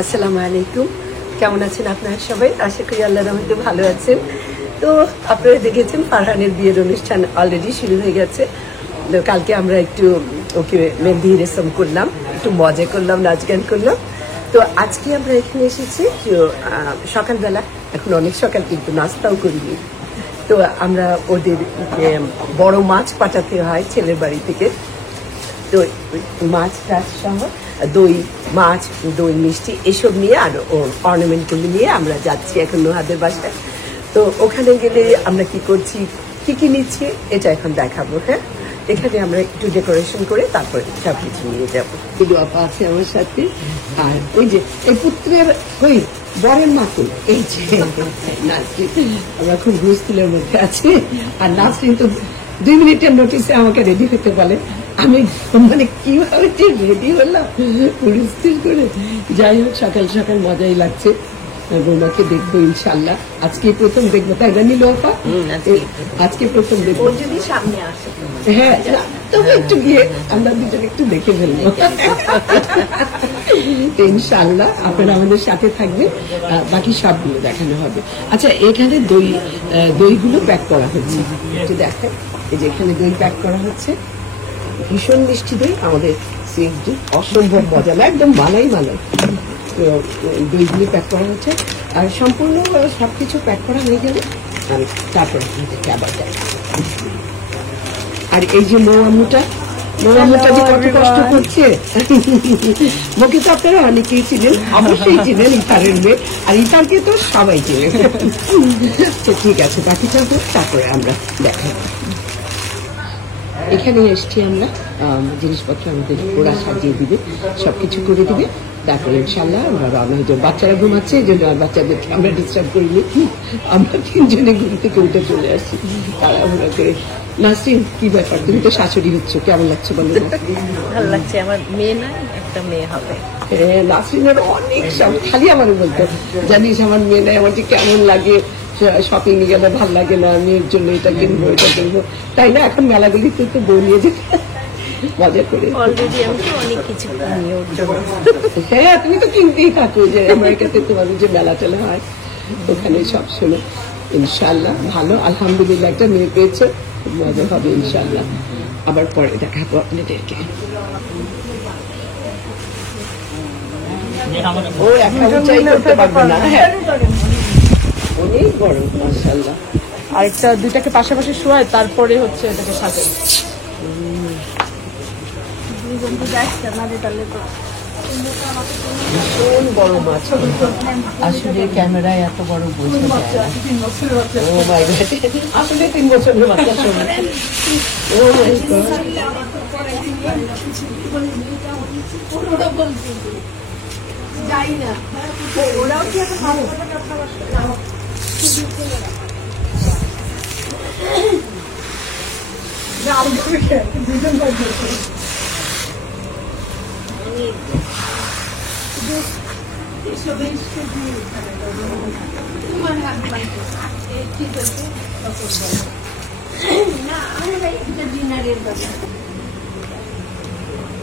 আসসালামু আলাইকুম। কেমন আছেন আপনারা সবাই? আশা করি আল্লাহর রহমতে ভালো আছেন। তো আপনারা দেখেছেন ফারহানের বিয়ের অনুষ্ঠান অলরেডি শুরু হয়ে গেছে। তো কালকে আমরা একটু ওকে মেহেন্দি রেশম করলাম, একটু মজা করলাম, নাচ গান করলাম। তো আজকে আমরা এখানে এসেছি সকালবেলা, এখন অনেক সকাল কিন্তু নাস্তাও করিনি। তো আমরা ওদের বড় মাছ পাঠাতে হয় ছেলের বাড়ি থেকে। তো মাছ টাছ সহ দই, মাছ, দই, মিষ্টি এসব নিয়ে আর অর্নামেন্টগুলো নিয়ে আমরা যাচ্ছি এখন নুহাদের বাসায়। তো ওখানে গেলে আমরা কি করছি, কি নিচ্ছি, এটা এখন দেখাবো। হ্যাঁ, এখানে আমরা একটু ডেকোরেশন করে তারপরে সবকিছু নিয়ে যাবো। আপা আছে আমার সাথে, আর ওই যে এই পুত্রের ওই বরের মাকে, এই যে নাসরিন, আমরা খুব ঘুষতুলের মধ্যে আছি। আর নাসরিন তো 2 মিনিটের নোটিসে আমাকে রেডি হতে বলে। আমি মানে কিভাবে যে রেডি হলাম পরিস্থিতি করে। যাই হোক, সকাল সকাল মজাই লাগছে। বৌমাকে দেখবো ইনশাল্লাহ, আজকে প্রথম দেখবো, তাই না নীলু আপা? আজকে প্রথম দেখবো যদি সামনে আসে। হ্যাঁ, তবে একটু গিয়ে আমরা দুজন একটু দেখে ফেলবো ইনশাল্লাহ। আপনারা আমাদের সাথে থাকবেন, বাকি সবগুলো দেখানো হবে। আচ্ছা, এখানে দইগুলো প্যাক করা হচ্ছে, একটু দেখেন। এই যে এখানে দই প্যাক করা হচ্ছে, ভীষণ মিষ্টি দই, আমাদের সিএফডি, অসম্ভব মজা, একদম মালাই। দইগুলি প্যাক করা হচ্ছে, আর সম্পূর্ণ সবকিছু প্যাক করা হয়ে গেলে তারপর আবার যাই। আর এই যে মৌয়ামুটা যে কত কষ্ট করছে, মোকে তো আপনারা অনেকেই ছিলেন, অবশ্যই ছিলেন ইফারের মেয়ে, আর ইফারকে তো সবাই ছিলেন। ঠিক আছে, বাকিটা হোক, তারপরে আমরা দেখাই। এখানে এসছি আমরা, জিনিসপত্র আমাদের ওরা সাজিয়ে দিবে, সবকিছু করে দিবে, তারপরে ইনশাল্লাহ আমরা রওনা হয়ে যাবো। বাচ্চারা ঘুমাচ্ছে, এই জন্য আর বাচ্চাদেরকে আমরা ডিস্টার্ব করিনি, আমরা 3 জনে ঘুম থেকে উঠে চলে আসছি তাড়াহুড়া করে। নাসরিন, কি ব্যাপার, তুমি তো শাশুড়ি হচ্ছ, কেমন লাগছে বলো? ভালো লাগছে, আমার মেয়ে না, একটা মেয়ে হবে। হ্যাঁ, নাসরিনের অনেক সব, খালি আমার বলতো, জানিস আমার মেয়ে নাই, আমার যে কেমন লাগে, শপিং এ গেলে ভাল লাগে না, মেয়ের জন্য এটা কিনবো, এটা কিনবো, তাই না? এখন মেলাগুলিতে তো বউ নিয়ে যেতে মজা করে। অলরেডি আমি তো অনেক কিছু কিনি ওর জন্য। হ্যাঁ, তুমি তো কিনতেই থাকো, যে আমেরিকাতে তোমাদের যে মেলা টেলা হয় ওখানে সব শোনো। ইনশাল্লাহ ভালো, আলহামদুলিল্লাহ একটা মেয়ে পেয়েছে, খুব মজা হবে ইনশাল্লাহ। আবার পরে দেখাবো আপনাদেরকে। ও একা উঁচাই করতে পারবে না, হ্যাঁ অনেক বড় মাশাআল্লাহ। আরেকটা দুইটাকে পাশাপাশি শোয়ায়, তারপরে হচ্ছে এটাকে সাজাই। ভীষণ বড় মাছ, আসলে ক্যামেরায় এত বড় বোঝা যায় না। ও মাই গড, আসলে 3 বছরের বাচ্চা সময়। ও মাই গড, যাই না ওরাও কি এখন ভালো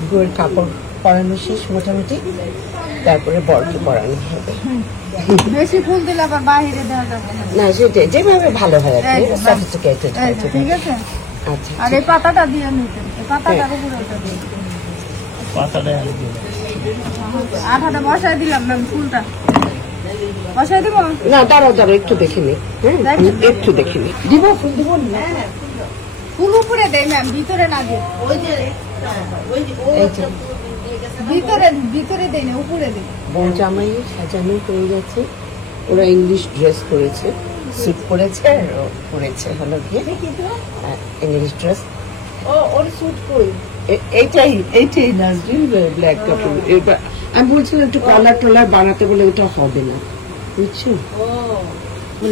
বউয়ের কাপড় পরানো শেষ মোটামুটি, তারপরে বরকে পরানো হবে। বেশি ফুল দিলে আবার বাইরে দেওয়া যাবে না, সেটাই যেভাবে ভালো হয় আর কি, সফিস্টিকেটেড। ঠিক আছে, আচ্ছা, আর এই পাতাটা দিয়ে নিতেন, এই পাতাটার উপরে ওটা দিয়ে আঠাটা বসাই দিলাম ম্যাম, ফুলটা বসাই দিব না, দাঁড়াও একটু দেখে নি, একটু দেখে নি, দিব ফুল দিব না, ফুল উপরে দেয় ম্যাম, ভিতরে না দিয়ে, ওই যে ভিতরে দেয় না, উপরে দেয়। বউ জামাই সাজানো হয়ে গেছে, ওরা ইংলিশ ড্রেস পরেছে, স্যুট পরেছে, পরেছে হলো গিয়ে ইংলিশ ড্রেস। ওর স্যুট কই? এইটাই নাজরিন, ব্ল্যাক কাপড়। এবার আমি বলছিলাম একটু কলার টলার বানাতে বলে, ওটা হবে না, বুঝছো?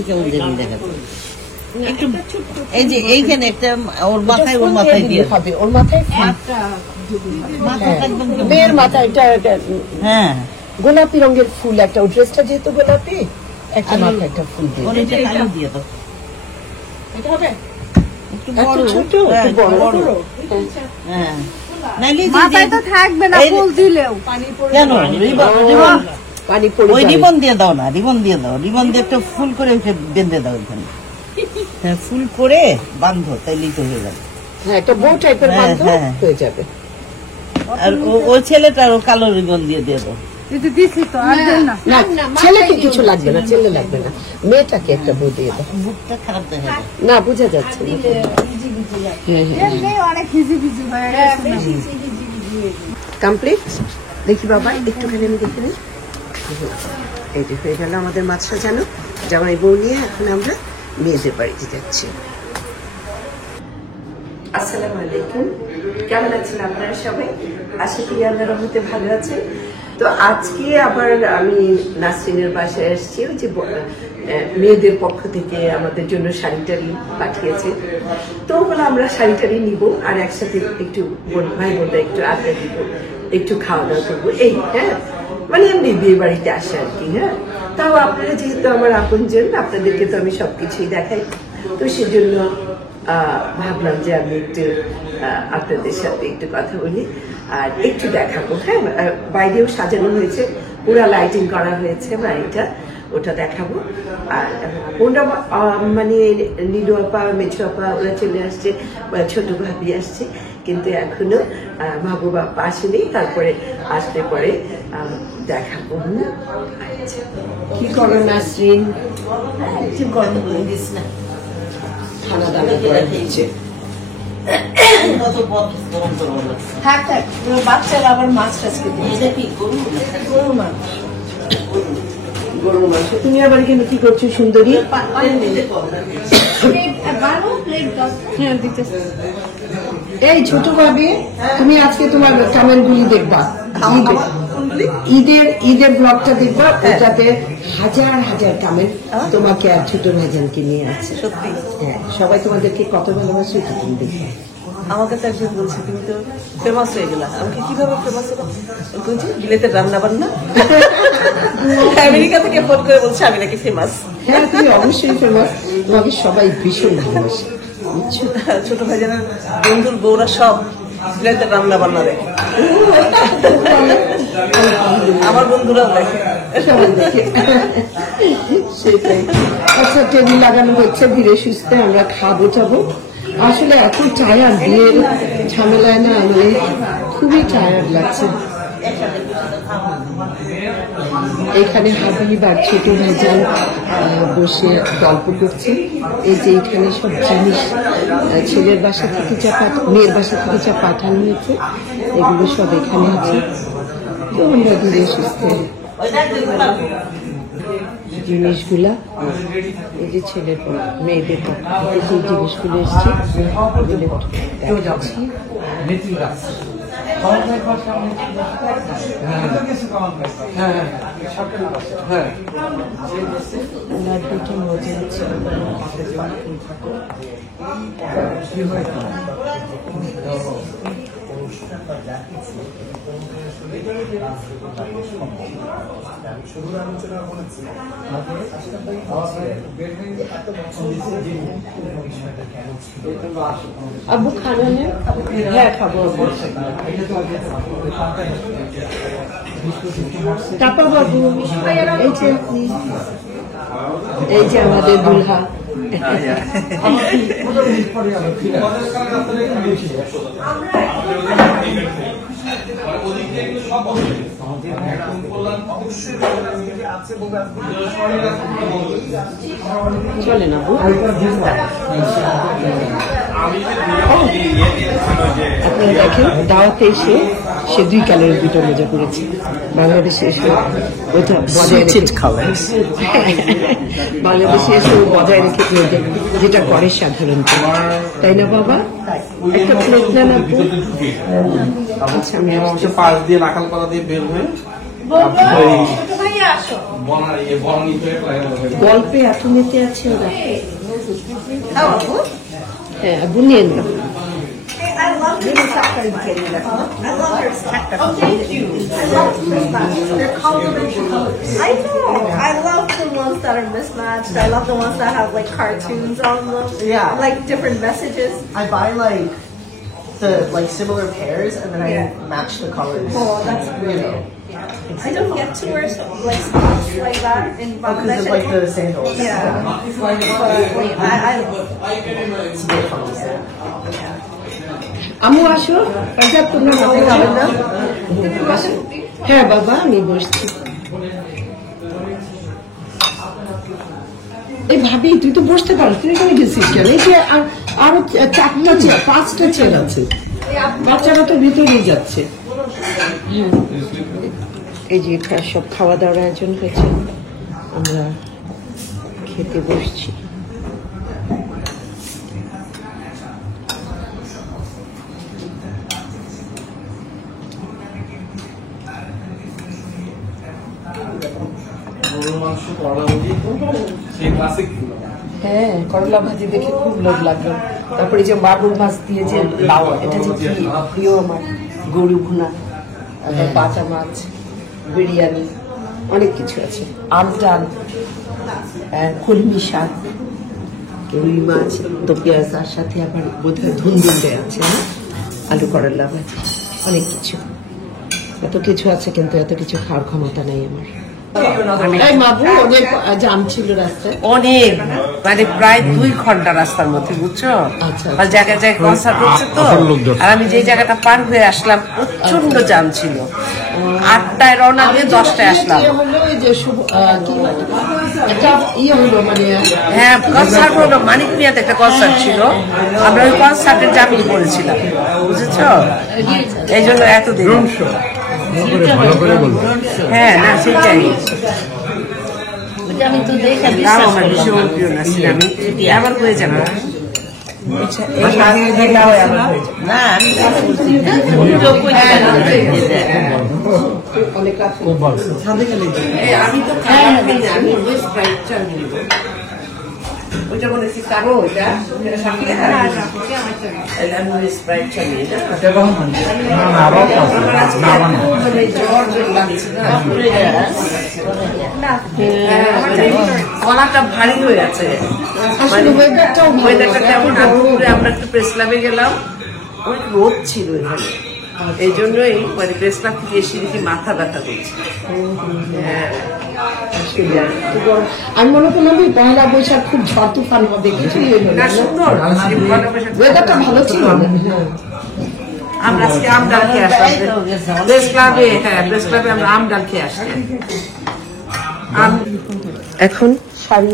কেমন জানি দেখা একটু, এই যে এইখানে একটা ওর মাথায় দিয়ে হবে, ওর মাথায় মেয়ের মাথায় এটা, হ্যাঁ গোলাপি রঙের ফুল একটা, ওই ড্রেসটা যেহেতু গোলাপি, একটা মাথায় একটা ফুল দিয়ে দাও। এটা হবে একটু ছোট, বড়, হ্যাঁ, মাথায় তো থাকবে না ফুল দিলেও। কেন পানি পড়ে ওই যাবে। রিবন দিয়ে দাও না, রিবন দিয়ে দাও, রিবন দিয়ে একটা ফুল করে বেঁধে দাও এখানে। হ্যাঁ, ফুল করে বাঁধো, তাইলেই তো হয়ে যাবে। হ্যাঁ, একটা বউ টাইপের হ্যাঁ, বান্ধব হ্যাঁ। হয়ে যাবে। আর ও ছেলেটার কালো রিবন দিয়ে দিয়ে দাও। কিন্তু দিছি তো আর দেন না না, ছেলেকে কিছু লাগবে না, ছেলে লাগবে না, মেয়েটাকে একটা বউ দিয়ে দাও। মুখটা খারাপ দেখা যায়। না, বোঝা যাচ্ছে না। হ্যাঁ, হ্যাঁ। এমনি অনেক হিজি হিজি হয়ে গেছে না। কমপ্লিট। দেখি বাবা, একটুখানি আমি দেখে নিই। এই যে হয়ে গেল আমাদের মাছ সাজানো। জামাই বউ নিয়ে এখন আমরা মেয়েদের বাড়িতে যাচ্ছি। আসসালামু আলাইকুম, কেমন আছেন আপনারা সবাই? আশা করি আল্লাহর রহমতে ভালো আছেন। তো আজকে আবার আমি নাসরিনের বাসায় আসছি। ওই যে মেয়েদের পক্ষ থেকে আমাদের জন্য শাড়ি টাড়ি পাঠিয়েছে, তো হলো আমরা শাড়ি টাড়ি নিব আর একসাথে একটু ভাই বোনরা একটু আড্ডা দিব, একটু খাওয়া দাওয়া করবো, এই হ্যাঁ, মানে এমনি বিয়ে বাড়িতে আসে আর কি। হ্যাঁ, তাও আপনারা যেহেতু আমার আপনজন, আপনাদেরকে তো আমি সবকিছুই দেখাই, তো সেজন্য ভাবলাম যে আমি একটু আপনাদের সাথে একটু কথা বলি আর একটু দেখাবো। হ্যাঁ, বাইরেও সাজানো হয়েছে, পুরা লাইটিং করা হয়েছে বাড়িটা, ওটা দেখাবো। আর ওরা মানে নীলু আপা, মেছু আপা ওরা চলে আসছে, ছোট ভাবি আসছে, কিন্তু এখনো মাহবুব বাপ্পা আসেনি, তারপরে আসলে পরে দেখাবো। আচ্ছা, কি করো নাসরিন? একটু গরম করে দিস না। খানা দানা করা হয়েছে। কত পথ গরম গরম লাগছে। থাক থাক, বাচ্চারা আবার মাছ টাছ খেতে এটা কি গরু? গরু মাছ, গরু মাংস। তুমি আবার এখানে কি করছো সুন্দরী? হ্যাঁ দিতেছি। এই ছোট ভাবি, তুমি আজকে তোমার কমেন্টগুলি দেখবা, ঈদের ব্লগটা দেখবা, ওটাতে হাজার হাজার কমেন্ট তোমাকে আর ছোট ভাইজানকে নিয়ে আছে। সত্যি হ্যাঁ, সবাই তোমাদেরকে কত ভালোবাসে এটা তুমি দেখবে। আমার কাছে একজন বলছে তুমি তো ফেমাস হয়ে গেলা। আমাকে কিভাবে ফেমাস হলো? বলছি বিলেতের রান্না বান্না। আমেরিকা থেকে ফোন করে বলছে আমি নাকি ফেমাস। হ্যাঁ, তুমি অবশ্যই ফেমাস, তোমাকে সবাই ভীষণ ভালোবাসে, বুঝছো? ছোট ভাই জানা বন্ধুর বউরা সব বিলেতের রান্না বান্না দেখে, আমার বন্ধুরাও দেখে। সবাই দেখে। সেটাই। আচ্ছা, টেবিল লাগানো হচ্ছে, ধীরে সুস্থে আমরা খাবো যাবো। আসলে এত টায়ার্ড, বিয়ের ঝামেলায় না, মানে খুবই টায়ার্ড লাগছে। এখানে হাবিব আর ছোট ভাইজান বসে গল্প করছে। এই যে এখানে সব জিনিস ছেলের বাসা থেকে যা মেয়ের বাসা থেকে যা পাঠানো হয়েছে, এগুলো সব এখানে আছে। তো আমরা ধীরে সুস্থে জিনিসগুলা, এই যে ছেলের মেয়েদের পক্ষ থেকে যে জিনিসগুলো এসছে, এগুলো দেখাচ্ছি। লাড্ডুটা মজা আছে। আব্বু খানা নেই? হ্যাঁ, খাবো আব্বু। তারপর বাবু, এই যে আমাদের দুলহা। চলে না বউ? আপনারা দেখেন, দাওয়াতে এসে সে 2 কালারের 2টা মজা করেছে। বাংলাদেশে এসে ওইটা বজায় রেখে, বাংলাদেশে এসে বজায় রেখে যেটা করে সাধারণত, তাই না বাবা? একটা প্লেট নেন আপু। আচ্ছা, আমি পাশ দিয়ে নাকাল করা দিয়ে বের হয়ে গল্পে এত মেতে আছে ওরা। হ্যাঁ, আব্বু নিয়ে নাও। I love her stack. Oh, thank you. I love mismatched. They're complementary colors. I know. I love the ones that are mismatched. I love the ones that have like cartoons on them. Yeah. Like different messages. I buy like the like similar pairs, and then I match the colors. Oh, that's really. I don't get to wear some, like stuff like that in Because Bangladesh. of like the sandals. Yeah. But it's a bit fun to say. আমু আসো পঞ্জাব তোমরা মাথা খাবেন না হ্যাঁ বাবা আমি বসছি এই ভাবি তুই তো বসতে পারো তুই এখানে গেছিস কেন এই যে আরো 4টা চেয়ার 5টা চেয়ার আছে বাচ্চারা তো ভিতরেই যাচ্ছে এই যে সব খাওয়া দাওয়ার আয়োজন হয়েছে আমরা খেতে বসছি গরুর মাংস করলা ভাজি সেই ক্লাসিক হ্যাঁ করলা ভাজি দেখে খুব লোভ লাগলো তারপরে যে মাগুর মাছ দিয়ে যে লাউ এটা যে কি প্রিয় আমার গরু ভুনা তারপর বাটা মাছ বিরিয়ানি অনেক কিছু আছে আম টাল কলমি শাক রুই মাছ তো পেঁয়াজ তার সাথে আবার বোধহয় ধুন্দুলে আছে না আলু করলা ভাজি অনেক কিছু এত কিছু আছে কিন্তু এত কিছু খাওয়ার ক্ষমতা নেই আমার এই মাবু অনেক জাম ছিল রাস্তায় অনেক মানে প্রায় 2 ঘন্টা রাস্তার মধ্যে বুঝছো আচ্ছা। আর জায়গায় জায়গায় কনসার্ট হচ্ছে তো আর আমি যে জায়গাটা পার হয়ে আসলাম প্রচন্ড জাম ছিল 8টায় রওনা দিয়ে 10টায় আসলাম হলো এই যে কি এটা হলো মানে হ্যাঁ কনসার্ট হলো মানিক মিয়াতে একটা কনসার্ট ছিল আমরা ওই কনসার্টের জামিন করেছিলাম বুঝেছো এই জন্য এত দেরি হ্যাঁ না সেটাই আমি তো দেখে নাম আমার ভীষণ প্রিয় না সিনেমি এটি আবার হয়ে যাবে না আমি অনেক আছে আমি তো খারাপ খাই না আমি ওই স্প্রাইট চা নিব ওইটা বলেছি কারো ওইটা সাথে আমি ওই স্প্রাইট চা নিই না গলাটা ভারী হয়ে আছে ওয়েদারটা কেমন আমরা একটু প্রেস ক্লাবে গেলাম অনেক রোদ ছিল এখানে এই জন্যই মানে প্রেস ক্লাব থেকে এসে দেখি মাথা ব্যথা করছে হ্যাঁ আমি মনে করলাম ওই পয়লা বৈশাখ খুব ঝড় তুফান হবে কিছুই হইল না না সুন্দর ওয়েদারটা ভালো ছিল আমরা আজকে আম ডাল খেয়ে আসলাম প্রেস ক্লাবে হ্যাঁ প্রেস ক্লাবে আমরা আম ডাল খেয়ে আসলাম এখন শাড়ি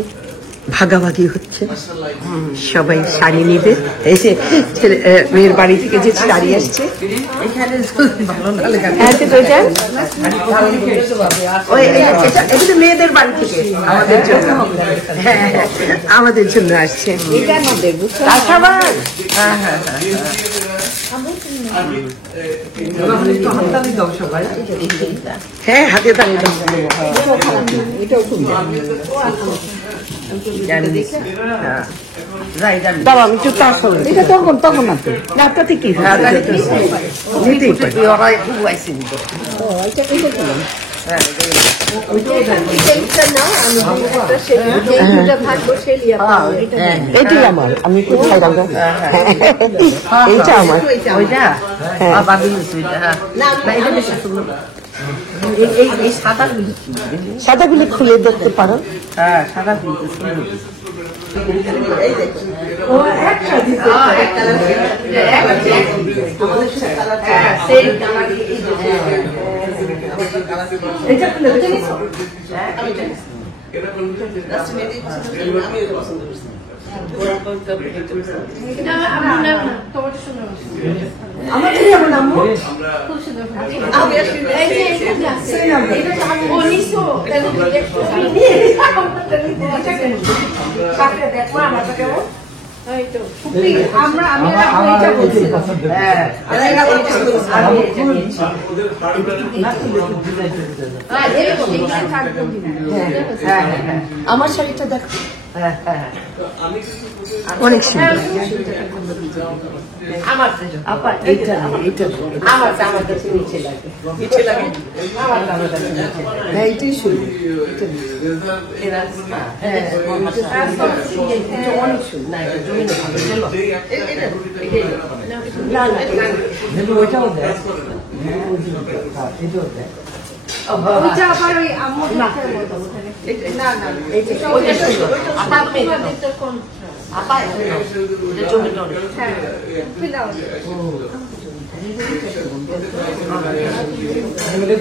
ভাগাভাগি হচ্ছে সবাই শাড়ি নিবে এই যে মেয়ের বাড়ি থেকে যে শাড়ি আসছে এখানে ভালো না লেগে এগুলো মেয়েদের বাড়ি থেকে আমাদের জন্য আমাদের জন্য আসছে রাখাবার হ্যাঁ হাতে তালি এটাও খুব দাঁড়াও আমি একটু তার সঙ্গে এটা তখন তখন না তো আপনাতে কি নিতেই পারি ওরা খুব আইসি দিত এটাই আমার আমি কোথায় রাখবো এইটা আমার ওইটা বাদুল না এটা বেশি সুন্দর এই সাদাগুলি সাদাগুলি খুলে দেখতে পারো হ্যাঁ সাদাগুলি সুন্দর আমার কি এমন আম্মু আমার শাড়িটা দেখো অনেক সুন্দর। আমার আপা এইটা এইটা আমার কাছে নিচে লাগে নিচে লাগে আমার কাছে নিচে লাগে হ্যাঁ এইটাই সুন্দর। এরা হ্যাঁ অনেক সুন্দর না এটা জমি না না না ওইটাও দেয় এটাও দেয় ওইটা আবার ওই আম্মু দেখতে মতো ওখানে না না এইটা সুন্দর আপা এটা কোন আপা এটা জমি না হ্যাঁ ফিলাও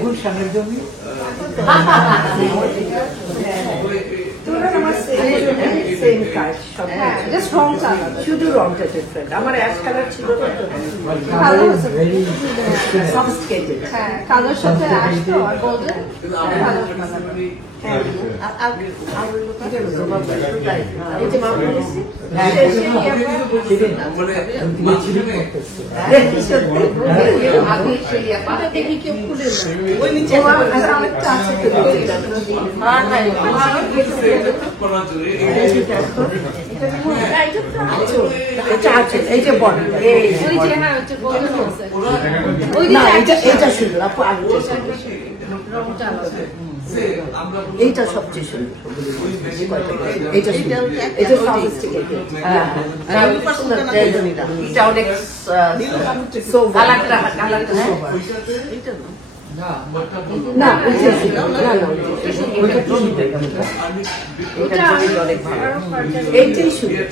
গুলশানের জমি তোরা আমার সেম কাজ সব জাস্ট রং কালার শুধু রংটা ডিফারেন্ট। আমার অ্যাশ কালার ছিল কালো সফিস্টিকেটেড। হ্যাঁ কালোর সাথে আসতো আর গোল্ডেন ভালো এই যে মামা বলেছি আগে সেই আপা দেখি কেউ খুলে না ওই নিচে আরেকটা আছে আর নাই এটা আছে এই যে বড় ওই যে হ্যাঁ ওই যে গোল্ডেন আছে ওই না দিকে এটা সুন্দর আপু আগে রংটা আছে এইটা সবচেয়ে সুন্দর। এইটা সুন্দর এটা সফিস্টিকেটেড। হ্যাঁ এটা অনেক কালারটা সোবার না ওইটা সুন্দর না না এটা অনেক ভালো এইটাই সুন্দর।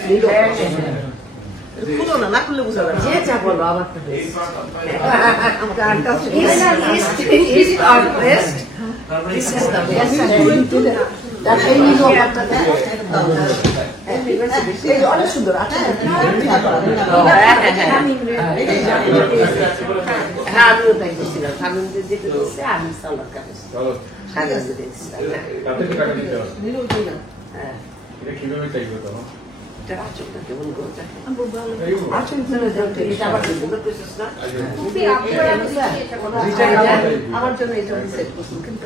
খুলো না না খুললে বোঝা যাবে যে যা বলো আমার তো East or west? This is the best. এই অনেক সুন্দর। হ্যাঁ আমিও তাই গেছিলাম স্বামীদের যেতে দিচ্ছে আমি সালোয়ার কামিজ সাজাতে দেখছিলাম হ্যাঁ কিভাবে চাইবে তোমার এটা আচমকা কেমন করছে আমার জন্য এটা সেট পছন্দ কিন্তু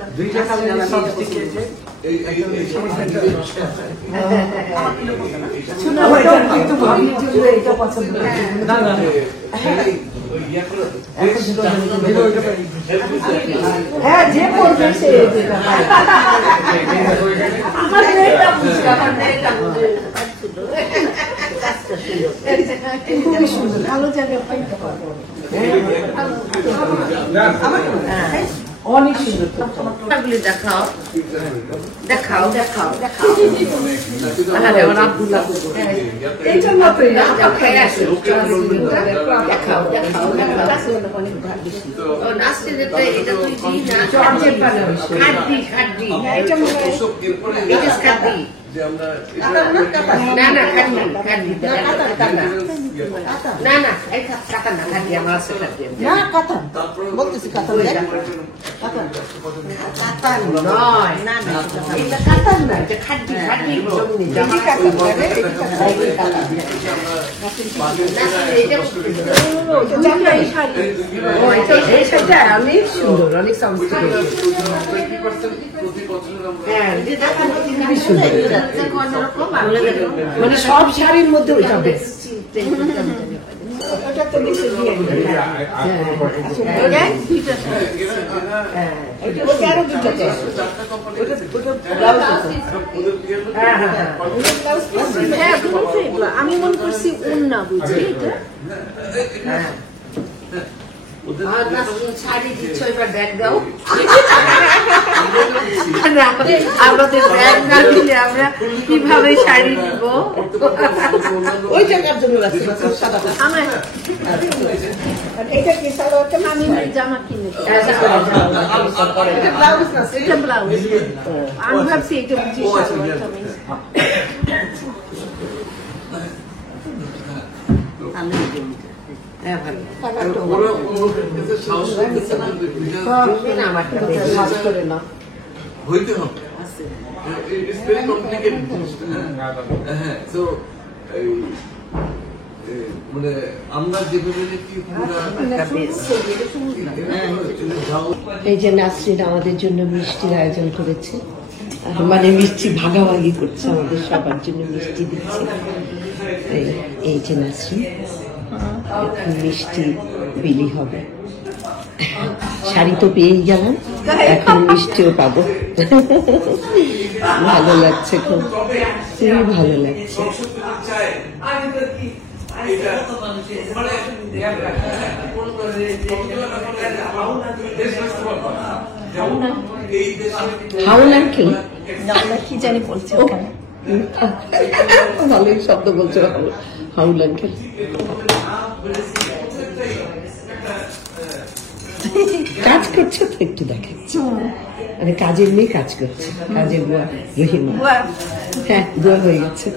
একটু ভাবির জন্য এটা পছন্দ না না হ্যাঁ যে বলবে সে আমার মেয়েটা বুঝছে আমার মেয়েটা বুঝে খুবই সুন্দর। ভালো জায়গায় পাইতে পারবো অনেক সুন্দর। গুলি দেখাও দেখাও দেখাও দেখাও আরে ওর আব্দুল্লাহ এইটার মতোই না দেখাই আসে দেখাও দেখাও ও নাস্তি দিতে এটা তুই দিই না জর্জেট বানানো খাড্ডি খাড্ডি এটা মনে হয় এটা খাড্ডি না না খাড্ডি খাড্ডি না না এই কাটা না খাড্ডি আমার আছে খাড্ডি না কাতা বলতেছি কাতা কাতান নয় না না এটা কাতান না এটা খাড্ডি খাড্ডি জমি জামা কাতান করে এই শাড়িটা অনেক সুন্দর অনেক সফিস্টিকেটেড। মানে সব শাড়ির মধ্যে ওইটা বেস্ট। ওটা তো বেশি দিয়ে আরো দুটো আমি মনে করছি উন্না বুঝি এটা শাড়ি দিচ্ছ এবার ব্যাগ দাও আমাদের ব্যাগ না দিলে আমরা কিভাবে শাড়ি দিব ওই জায়গার জন্য রাখছি সাদা আমার এটা কি সালোয়ারটা আমি জামা কিনে এটা ব্লাউজ না এটা ব্লাউজ আমি ভাবছি এটা বুঝি হ্যাঁ ভালো হইতে হবে ইটস ভেরি কমপ্লিকেটেড হ্যাঁ সো মানে আমরা যেভাবে কি এই যে নাসরিন আমাদের জন্য মিষ্টির আয়োজন করেছে। মানে মিষ্টি ভাগাভাগি করছে, আমাদের সবার জন্য মিষ্টি দিচ্ছে। এই যে নাসরিন, এখন মিষ্টি বিলি হবে। শাড়ি তো পেয়েই গেলাম, এখন মিষ্টিও পাবো। ভালো লাগছে, খুব খুবই ভালো লাগছে। হাউল আঙ্কেল কি জানি বলছে ওখানে। ভালোই শব্দ বলছে হাউল আঙ্কেল। কাজ করছে তো একটু দেখাচ্ছি, মানে কাজের মেয়ে কাজ করছে, কাজের বুয়া রহিমা। হ্যাঁ, দোয়া হয়ে গেছে।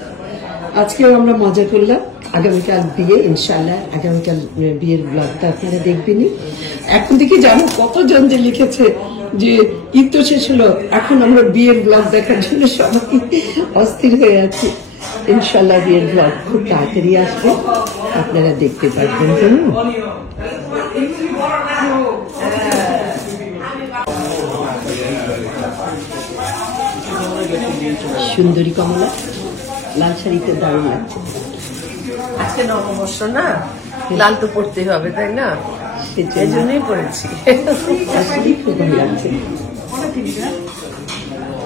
আজকেও আমরা মজা করলাম। আগামীকাল বিয়ে, ইনশাল্লাহ আগামীকাল বিয়ের ব্লগটা আপনারা দেখবেনই। এখন থেকে জানো কতজন যে লিখেছে যে ঈদ তো শেষ হলো, এখন আমরা বিয়ের ব্লগ দেখার জন্য সবাই অস্থির হয়ে আছি। ইনশাল্লাহ বিয়ের ব্লগ খুব তাড়াতাড়ি আসবে, আপনারা দেখতে পারবেন। সুন্দরী কমলা, লাল শাড়িতে দারুণ লাগছে। আজকে নববর্ষ না, লাল তো পড়তেই হবে, তাই না? এই জন্যই পড়েছি। খুব ভালো লাগছে।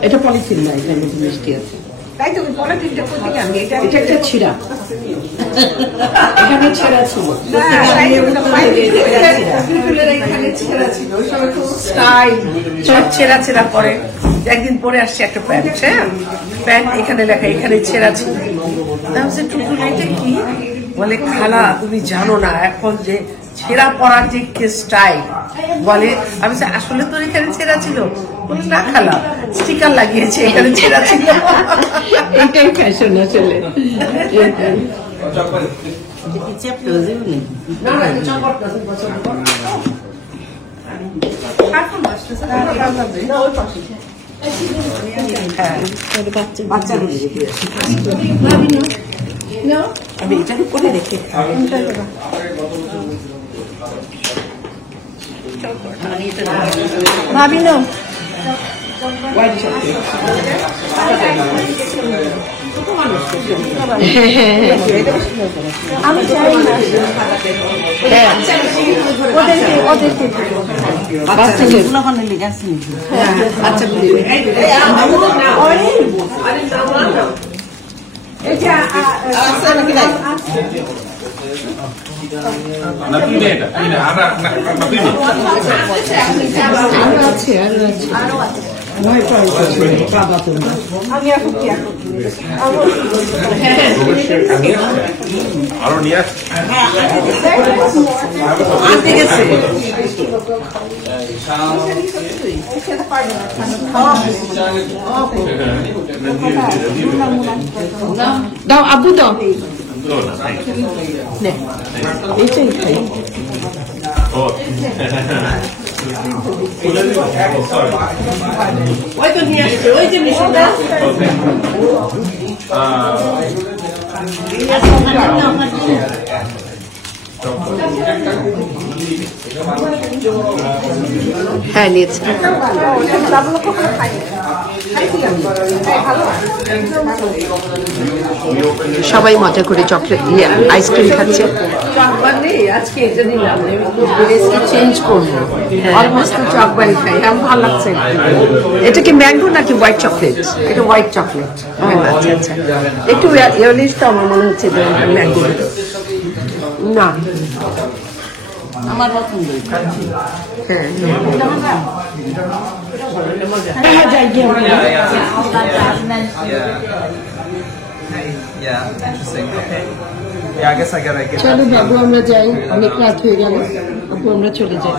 এটা পলিথিন না, এটার মধ্যে মিষ্টি আছে। তাই তুমি পলিথিনটা কোথায় আনবে? এটা একটা ছিঁড়া, এখানে ছেঁড়া ছিল। সব ছেঁড়া ছেঁড়া পরে একদিন পরে আসছে একটা প্যান্ট, হ্যাঁ প্যান্ট এখানে লেখা, এখানে ছেঁড়া ছিল। টুটুল এটা কি বলে, খালা তুমি জানো না এখন যে ছেঁড়া পরার যে স্টাইল বলে। আমি আসলে তো এখানে ছেঁড়া ছিল, বলে না খালা স্টিকার লাগিয়েছে, এখানে ছেঁড়া ছিল। এটাই ফ্যাশন আসলে। না না চম্পট না, পছন্দ করো। আমি এটাকে করে রেখে ভাবি নাও। White chocolate. আমি চাই না, ওদেরকে আরো আছে ভয় পাই বাবা তোমরা। আমি এখন কি এখন আরো নিয়ে আনতে গেছে। দাও আব্বু দাও, এটাই খাই। ওই তো নিয়ে আসছে, ওই যে মিশনটা। হ্যাঁ নিয়েছি। সবাই মজা করে চকলেট দিয়ে আইসক্রিম খাচ্ছে। চকবার নেই আজকে, এটা নিলাম, চেঞ্জ করবো। অলমোস্ট তো চকবারই খাই, আমার ভালো লাগছে। এটা কি ম্যাঙ্গো নাকি হোয়াইট চকলেট? এটা হোয়াইট চকলেট। আচ্ছা আচ্ছা, একটু ইয়েলিশ তো আমার মনে হচ্ছে ম্যাঙ্গো। না আমার পছন্দ। Yeah, interesting. Okay. Yeah, I guess I gotta get চলো বাবু আমরা যাই, অনেক রাত হয়ে গেল। আপু আমরা চলে যাই।